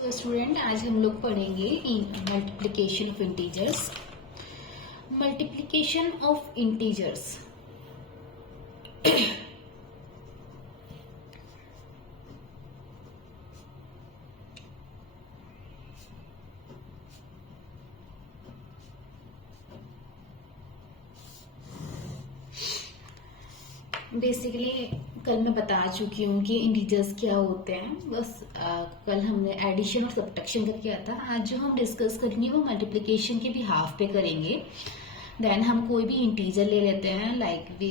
So student, आज हम लोग पढ़ेंगे multiplication of integers. Multiplication of integers basically कल मैं बता चुकी हूँ कि इंटीजर्स क्या होते हैं। बस कल हमने एडिशन और सब्ट्रैक्शन करके आया था। आज जो हम डिस्कस करेंगे वो मल्टीप्लिकेशन के भी हाफ पे करेंगे। देन हम कोई भी इंटीजर ले लेते हैं, लाइक भी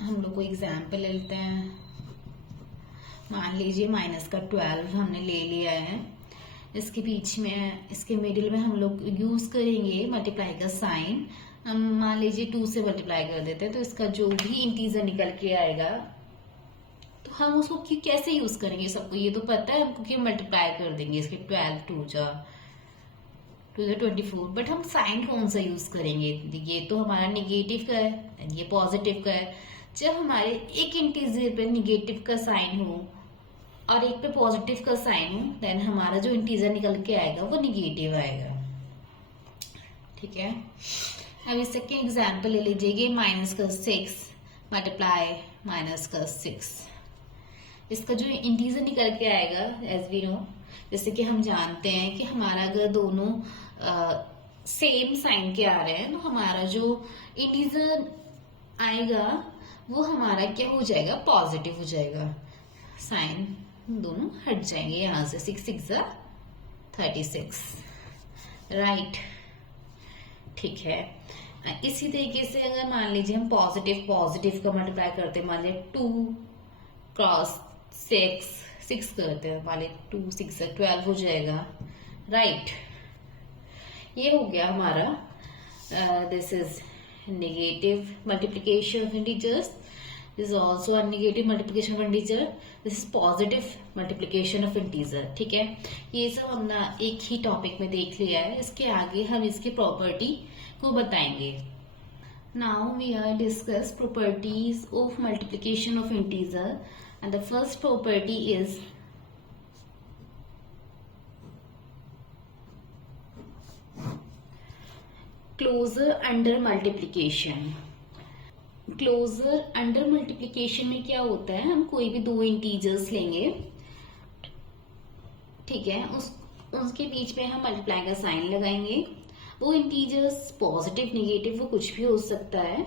हम लोग कोई एग्जाम्पल ले लेते हैं। मान लीजिए माइनस का 12 हमने ले लिया है। इसके बीच में, इसके मिडिल में हम लोग यूज करेंगे मल्टीप्लाई का साइन। हम मान लीजिए 2 से मल्टीप्लाई कर देते हैं, तो इसका जो भी इंटीजर निकल के आएगा तो हम उसको कैसे यूज करेंगे, सबको ये तो पता है हमको कि मल्टीप्लाई कर देंगे इसके 12 2 जा 24। बट हम साइन कौन सा यूज करेंगे? ये तो हमारा निगेटिव का है, ये पॉजिटिव का है। जब हमारे एक इंटीजर पे निगेटिव का साइन हो और एक पे पॉजिटिव का साइन हो, देन हमारा जो इंटीजर निकल के आएगा वो निगेटिव आएगा। ठीक है, अब इस सेकेंड एग्जाम्पल ले लीजिए, माइनस का 6 मल्टीप्लाई माइनस का 6। इसका जो इंटीजर निकल के आएगा, एज वी नो, जैसे कि हम जानते हैं कि हमारा अगर दोनों सेम साइन के आ रहे हैं तो हमारा जो इंटीजर आएगा वो हमारा क्या हो जाएगा? पॉजिटिव हो जाएगा। साइन दोनों हट जाएंगे यहां से। 6 6 36, राइट। ठीक है, इसी तरीके से अगर मान लीजिए हम पॉजिटिव का मल्टीप्लाई करते हैं, मान लीजिए 2 क्रॉस 6 करते हैं, मान लीजिए 2 6 12 हो जाएगा, राइट। ये हो गया हमारा, this is negative multiplication of integers. This is also a negative multiplication of integer. This is positive multiplication of integer. ठीक है, ये सब हमने एक ही टॉपिक में देख लिया है। इसके आगे हम इसकी प्रॉपर्टी को बताएंगे। Now we are discuss properties of multiplication of integer and the first property is closure under multiplication. Closure under multiplication में क्या होता है, हम कोई भी दो इंटीजर्स लेंगे, ठीक है, उसके बीच में हम मल्टीप्लाई का साइन लगाएंगे। वो इंटीजर्स पॉजिटिव निगेटिव वो कुछ भी हो सकता है,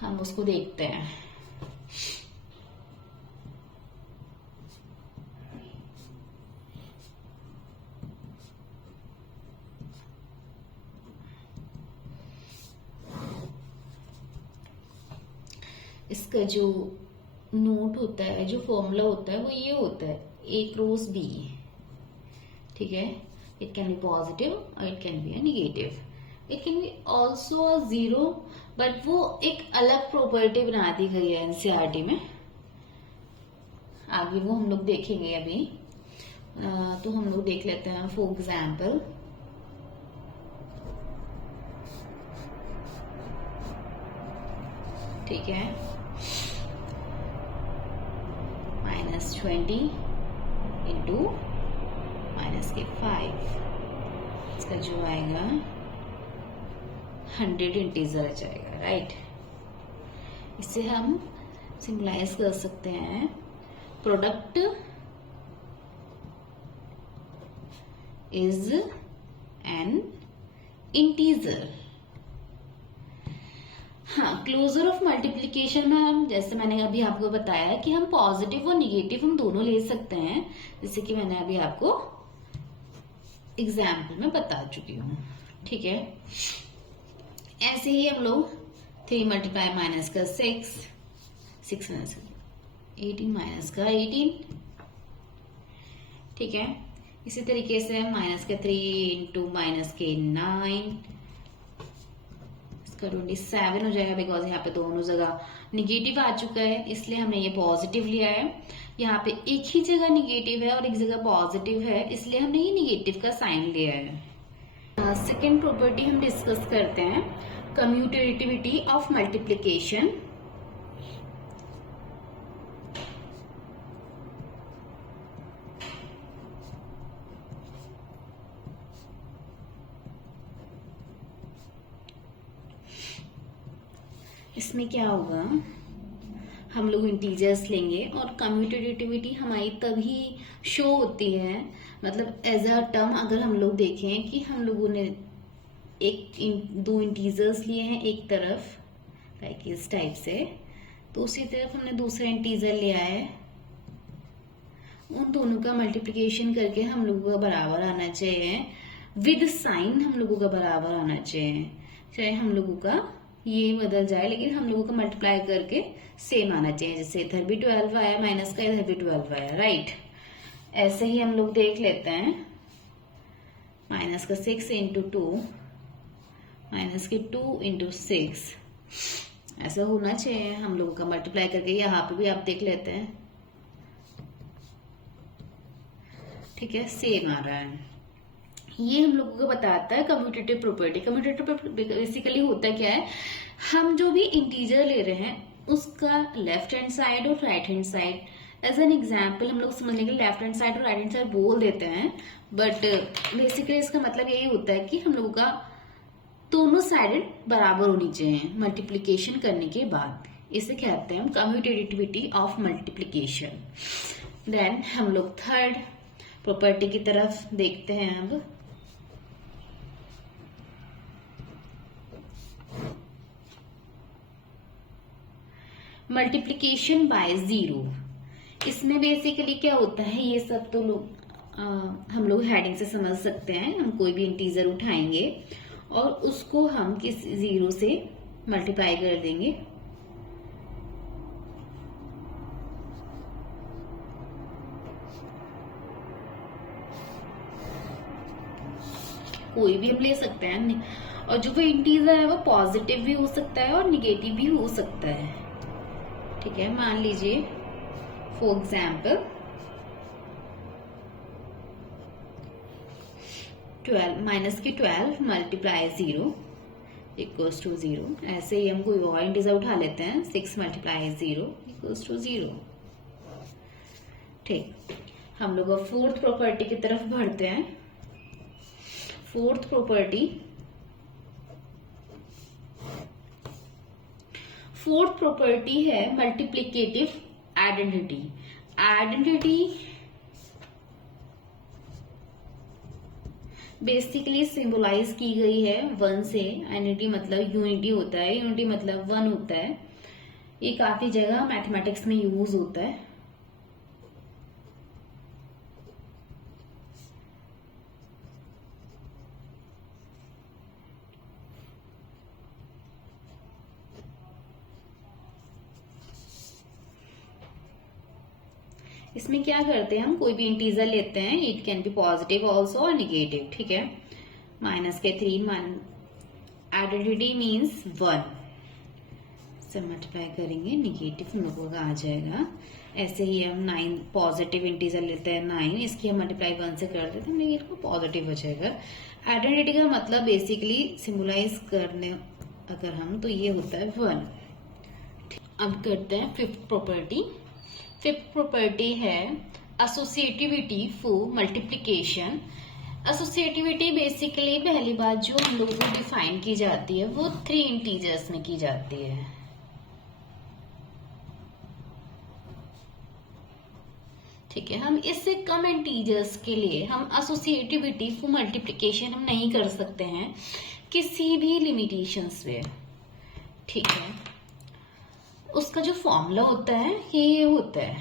हम उसको देखते हैं। इसका जो नोट होता है, जो फॉर्मूला होता है वो ये होता है, ए क्रॉस बी। ठीक है, इट कैन बी पॉजिटिव और it can be a negative. It can be also a zero, but वो एक अलग प्रॉपर्टी बना दी गई है एनसीईआरटी में। आगे वो हम लोग देखेंगे अभी। तो हम लोग देख लेते हैं फॉर एग्जाम्पल, ठीक है, -20 इंटू माइनस के 5, इसका जो आएगा 100 इंटीजर आ जाएगा, राइट। इसे हम सिंपलाइज कर सकते हैं, प्रोडक्ट इज एन इंटीजर। हाँ, क्लोजर ऑफ मल्टीप्लिकेशन में हम, जैसे मैंने अभी आपको बताया कि हम पॉजिटिव और निगेटिव हम दोनों ले सकते हैं, जैसे कि मैंने अभी आपको एग्जाम्पल में बता चुकी हूँ। ठीक है, ऐसे ही हम लोग 3 मल्टीप्लाई माइनस का 6 माइनस 18 माइनस का 18। ठीक है, इसी तरीके से माइनस का 3 इंटू माइनस के 9, 27 हो जाएगा, बिकॉज यहाँ पे दोनों जगह निगेटिव आ चुका है, इसलिए हमने ये पॉजिटिव लिया है। यहाँ पे एक ही जगह निगेटिव है और एक जगह पॉजिटिव है, इसलिए हमने ये निगेटिव का साइन लिया है। सेकेंड प्रॉपर्टी हम डिस्कस करते हैं, कम्यूटेटिविटी ऑफ मल्टीप्लिकेशन। इसमें क्या होगा, हम लोग इंटीजर्स लेंगे और कम्यूटेटिविटी हमारी तभी शो होती है, मतलब एज अ टर्म अगर हम लोग देखें कि हम लोगों ने दो इंटीजर्स लिए हैं एक तरफ, लाइक इस टाइप से, तो उसी तरफ हमने दूसरा इंटीजर लिया है, उन दोनों का मल्टीप्लिकेशन करके हम लोगों का बराबर आना चाहिए, विद साइन हम लोगों का बराबर आना चाहिए, चाहे हम लोगों का ये बदल जाए लेकिन हम लोगों का मल्टीप्लाई करके सेम आना चाहिए। जैसे इधर भी 12 आया माइनस का, इधर भी 12 आया, राइट। ऐसे ही हम लोग देख लेते हैं, माइनस का 6 इंटू 2, माइनस के 2 इंटू 6, ऐसा होना चाहिए हम लोगों का मल्टीप्लाई करके। यहाँ पे भी आप देख लेते हैं, ठीक है, सेम आ रहा है। ये हम लोगों को बताता है कम्यूटेटिव प्रॉपर्टी। कम्यूटेटिव बेसिकली होता क्या है, हम जो भी इंटीजर ले रहे हैं उसका लेफ्ट हैंड साइड और right hand side, as an example हम लोग समझने के लिए लेफ्ट हैंड साइड और राइट हैंड साइड बोल देते हैं, बट बेसिकली इसका मतलब यही होता है कि हम लोगों का दोनों साइडेड बराबर होनी चाहिए मल्टीप्लीकेशन करने के बाद। इसे कहते हैं हम कम्यूटेटिविटी ऑफ मल्टीप्लीकेशन। देन हम लोग थर्ड प्रॉपर्टी की तरफ देखते हैं। अब मल्टीप्लिकेशन बाय जीरो, इसमें बेसिकली क्या होता है, ये सब तो लोग हम लोग हेडिंग से समझ सकते हैं। हम कोई भी इंटीजर उठाएंगे और उसको हम किस जीरो से मल्टीप्लाई कर देंगे, कोई भी हम ले सकते हैं, और जो वो इंटीजर है वो पॉजिटिव भी हो सकता है और निगेटिव भी हो सकता है, ठीक है। मान लीजिए फॉर एग्जाम्पल 12 माइनस के 12 मल्टीप्लाई 0 इक्वल्स टू 0। ऐसे ही हम कोई और इंटीजर उठा लेते हैं, 6 मल्टीप्लाई 0 इक्वल्स टू 0, ठीक। हम लोग अब फोर्थ प्रॉपर्टी की तरफ बढ़ते हैं। फोर्थ प्रॉपर्टी है multiplicative identity. Identity basically symbolize की गई है 1 से। आइडेंटिटी मतलब यूनिटी होता है, यूनिटी मतलब 1 होता है। ये काफी जगह मैथमेटिक्स में यूज होता है। इसमें क्या करते हैं, हम कोई भी इंटीजर लेते हैं, it can be positive also और निगेटिव, ठीक है। माइनस के 3 आइडेंटिटी मीन्स 1 से मल्टीप्लाई करेंगे, निगेटिव हम लोगों का आ जाएगा। ऐसे ही हम 9 पॉजिटिव इंटीजर लेते हैं 9, इसकी हम मल्टीप्लाई 1 से कर देते हैं, निगेटिव को पॉजिटिव हो जाएगा। आइडेंटिटी का मतलब बेसिकली सिंबलाइज करने अगर हम, तो ये होता है 1। अब करते हैं फिफ्थ प्रॉपर्टी। फिफ्थ प्रॉपर्टी है associativity for multiplication. Associativity basically पहली बात जो हम लोगों को डिफाइन की जाती है वो 3 इंटीजर्स में की जाती है, ठीक है। हम इससे कम इंटीजर्स के लिए हम एसोसिएटिविटी फॉर मल्टीप्लिकेशन हम नहीं कर सकते हैं किसी भी लिमिटेशंस में, ठीक है। उसका जो फॉर्मूला होता है ये होता है,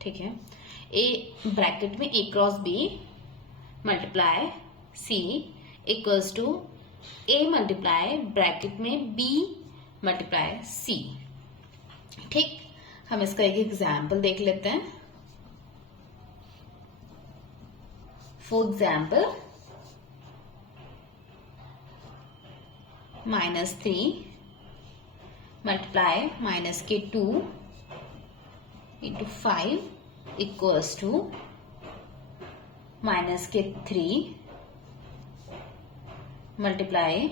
ठीक है, ए ब्रैकेट में a cross b multiply c equals to a multiply bracket में b मल्टीप्लाई c, ठीक। हम इसका एक एग्जाम्पल देख लेते हैं। फॉर एग्जाम्पल -3 मल्टीप्लाई माइनस के 2 इंटू 5 इक्वल्स टू माइनस के 3 मल्टीप्लाई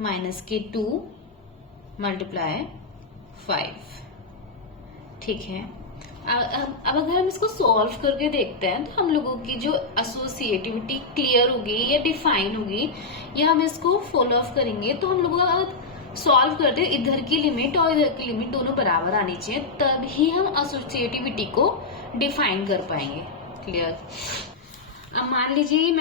माइनस के 2 मल्टीप्लाई 5, ठीक है। अब अगर हम इसको सॉल्व करके देखते हैं तो हम लोगों की जो एसोसिएटिविटी क्लियर होगी या डिफाइन होगी, या हम इसको फॉलो ऑफ करेंगे तो हम लोग सॉल्व करते हैं इधर की लिमिट और इधर की लिमिट दोनों बराबर आनी चाहिए, तभी हम एसोसिएटिविटी को डिफाइन कर पाएंगे। क्लियर। अब मान लीजिए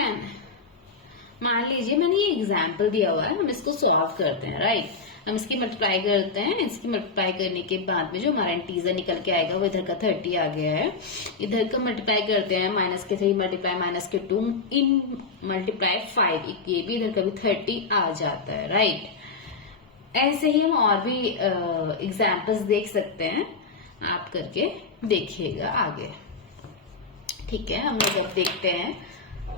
मैंने ये एग्जाम्पल दिया हुआ है, हम इसको सॉल्व करते हैं। राइट, हम इसकी मल्टीप्लाई करते हैं। इसकी मल्टीप्लाई करने के बाद में जो हमारा इंटीजर निकल के आएगा वो इधर का 30 आ गया है। इधर का मल्टीप्लाई करते हैं, -3 मल्टीप्लाई -2 इन मल्टीप्लाई 5, ये भी इधर का भी 30 आ जाता है। राइट, ऐसे ही हम और भी एग्जाम्पल्स देख सकते हैं, आप करके देखिएगा आगे। ठीक है, हम लोग अब देखते हैं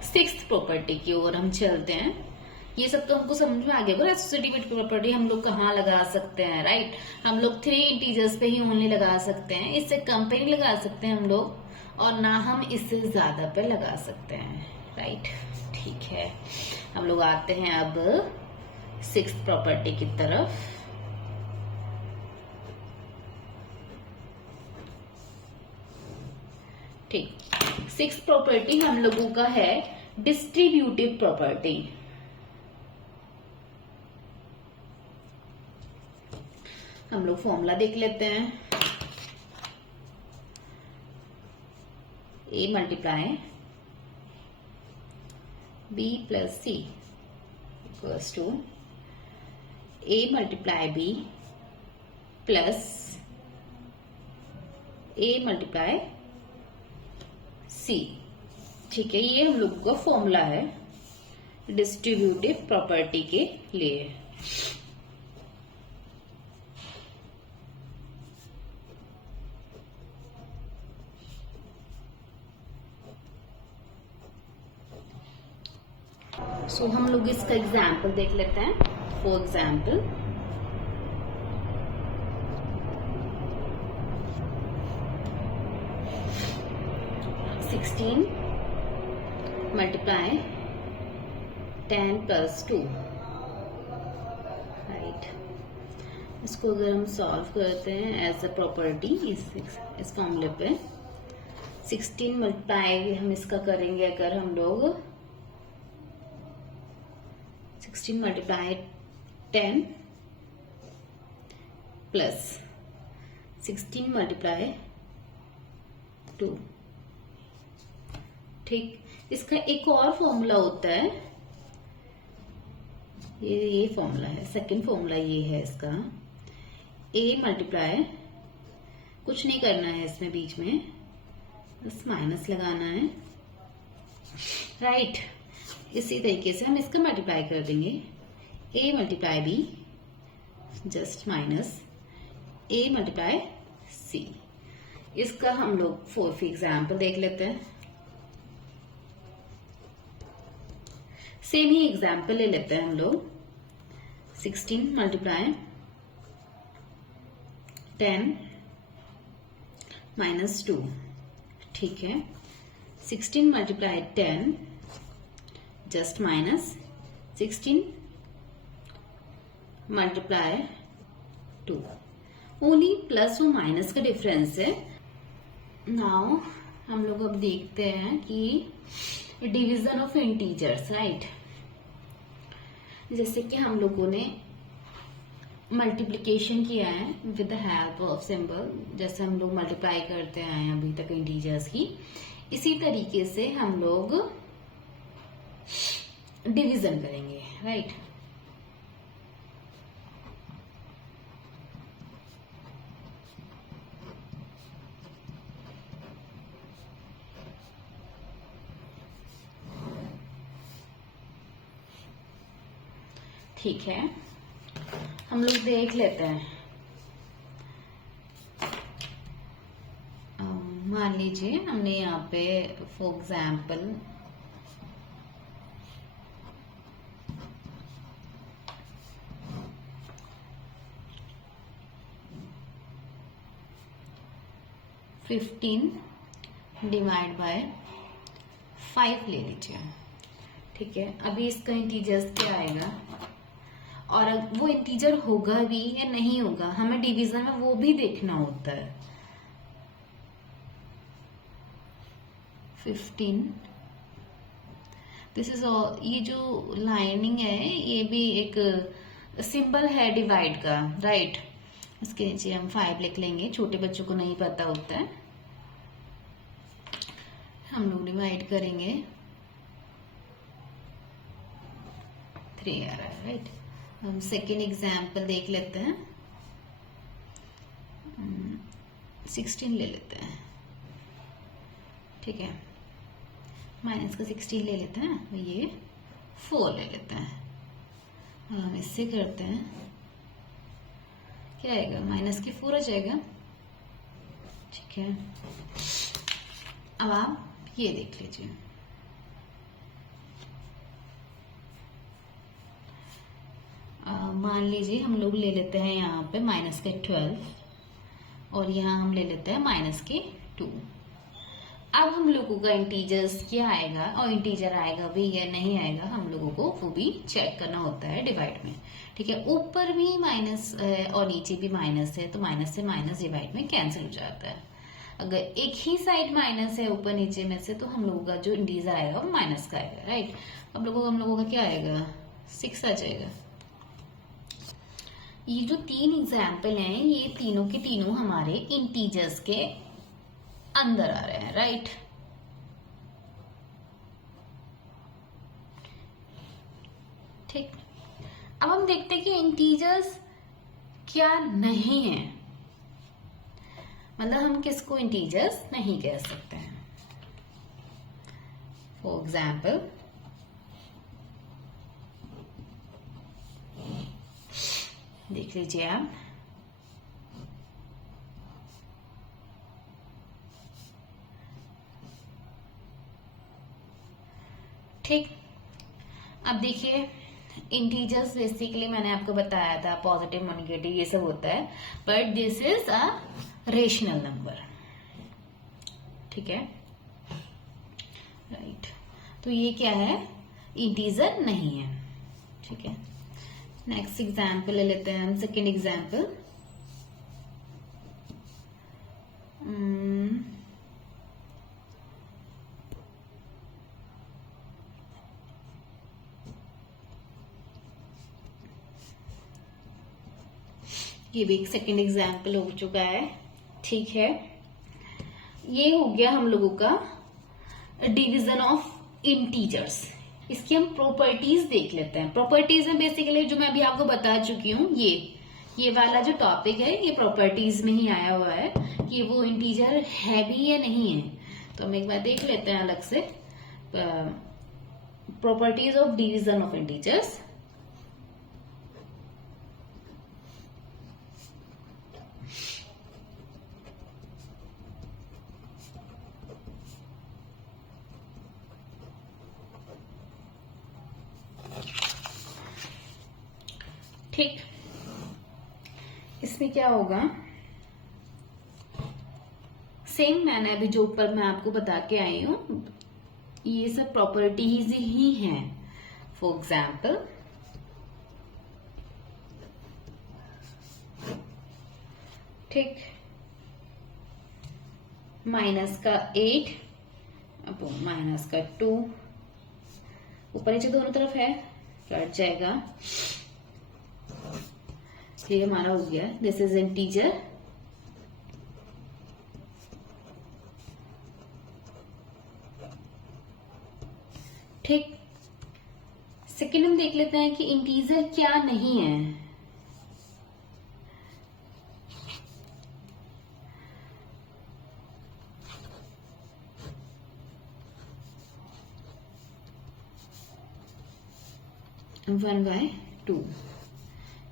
6th प्रॉपर्टी की ओर हम चलते हैं। ये सब तो हमको समझ में आ गया। एसोसिएटिविटी प्रॉपर्टी हम लोग कहाँ लगा सकते हैं? राइट, हम लोग 3 इंटीजर्स पे ही ओनली लगा सकते हैं, इससे कम पे नहीं लगा सकते हम लोग, और ना हम इससे ज्यादा पे लगा सकते हैं। राइट, ठीक है, हम लोग आते हैं अब 6th प्रॉपर्टी की तरफ। ठीक, 6th प्रॉपर्टी हम लोगों का है डिस्ट्रीब्यूटिव प्रॉपर्टी। हम लोग फॉर्मूला देख लेते हैं। A multiply B plus C equals to A multiply B plus A multiply C। ठीक है, ये हम लोग का फॉर्मूला है डिस्ट्रीब्यूटिव प्रॉपर्टी के लिए। सो हम लोग इसका एग्जाम्पल देख लेते हैं। For example, (16) multiply 10 plus 2। Right, इसको अगर हम सॉल्व करते हैं एज अ प्रॉपर्टी इस फॉर्मूले पे, 16 मल्टीप्लाई हम इसका करेंगे अगर हम लोग 16 मल्टीप्लाई 10 प्लस 16 मल्टीप्लाई 2। ठीक, इसका एक और फॉर्मूला होता है, ये फॉर्मूला है, सेकंड फॉर्मूला ये है इसका। A मल्टीप्लाई, कुछ नहीं करना है इसमें, बीच में बस माइनस लगाना है। राइट, इसी तरीके से हम इसका मल्टीप्लाई कर देंगे। A multiply B just minus A multiply C। इसका हम लोग 4th एग्जाम्पल देख लेते हैं। सेम ही एग्जाम्पल ले लेते हैं हम लोग। 16 मल्टीप्लाई 10 माइनस 2। ठीक है, 16 multiply 10 just minus 16 multiply 2। Only plus और माइनस का डिफरेंस है। नाउ हम लोग अब देखते हैं कि डिवीजन ऑफ इंटीजर्स। राइट, जैसे कि हम लोगों ने मल्टीप्लिकेशन किया है with the help of symbol, जैसे हम लोग मल्टीप्लाई करते आए हैं अभी तक इंटीजर्स की, इसी तरीके से हम लोग डिवीजन करेंगे। राइट, ठीक है, हम लोग देख लेते हैं। मान लीजिए हमने यहाँ पे फॉर एग्जाम्पल डिवाइड बाय 5 ले लीजिए। ठीक है, अभी इसका इंटीजर्स क्या आएगा, और वो इंटीजर होगा भी या नहीं होगा, हमें डिवीजन में वो भी देखना होता है। 15। This is all. ये जो लाइनिंग है ये भी एक सिंबल है डिवाइड का, राइट। इसके नीचे हम 5 लिख लेंगे, छोटे बच्चों को नहीं पता होता है। हम लोग डिवाइड करेंगे, 3 आ रहा है, राइट। हम सेकेंड एग्जाम्पल देख लेते हैं, 16 ले लेते हैं, ठीक है। माइनस का 16 ले लेते हैं, तो ये 4 ले लेते हैं। हम इससे करते हैं, क्या आएगा, माइनस के 4 आ जाएगा, ठीक है। अब आप ये देख लीजिए, मान लीजिए हम लोग ले लेते हैं यहाँ पे माइनस के 12 और यहाँ हम ले लेते हैं माइनस के 2। अब हम लोगों का इंटीजर्स क्या आएगा और इंटीजर आएगा भी या नहीं आएगा, हम लोगों को वो भी चेक करना होता है डिवाइड में, ठीक है। ऊपर भी माइनस है और नीचे भी माइनस है, तो माइनस से माइनस डिवाइड में कैंसिल हो जाता है। अगर एक ही साइड माइनस है ऊपर नीचे में से, तो हम लोगों का जो इंटीजर आएगा वो माइनस का आएगा, राइट। हम लोगों का क्या आएगा, 6 आ जाएगा। ये जो 3 एग्जाम्पल हैं, ये तीनों के तीनों हमारे इंटीजर्स के अंदर आ रहे हैं, राइट। ठीक। अब हम देखते हैं कि इंटीजर्स क्या नहीं है, मतलब हम किसको इंटीजर्स नहीं कह सकते हैं। फॉर एग्जाम्पल, देख लीजिए आप, ठीक। अब देखिए, इंटीजर्स बेसिकली मैंने आपको बताया था पॉजिटिव नेगेटिव ये सब होता है, but this is a rational number, ठीक है, राइट। तो ये क्या है, इंटीजर नहीं है, ठीक है। नेक्स्ट एग्जाम्पल ले लेते हैं हम, सेकेंड एग्जाम्पल। ये भी एक सेकेंड एग्जाम्पल हो चुका है, ठीक है। ये हो गया हम लोगों का डिवीजन ऑफ इंटीजर्स। इसकी हम प्रॉपर्टीज देख लेते हैं। प्रॉपर्टीज में बेसिकली जो मैं अभी आपको बता चुकी हूँ, ये वाला जो टॉपिक है ये प्रॉपर्टीज में ही आया हुआ है कि वो इंटीजर है भी या नहीं है। तो हम एक बार देख लेते हैं अलग से, properties of division of integers. ठीक, इसमें क्या होगा, सेम मैंने अभी जो ऊपर मैं आपको बता के आई हूं, ये सब प्रॉपर्टीज ही हैं। फॉर एग्जाम्पल, ठीक, माइनस का 8 अब माइनस का 2, ऊपर नीचे दोनों तरफ है, कट जाएगा। ये हमारा हो गया, दिस इज इंटीजर। ठीक, सेकेंड हम देख लेते हैं कि इंटीजर क्या नहीं है। One by 2,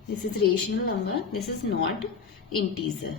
this is rational number, this is not integer।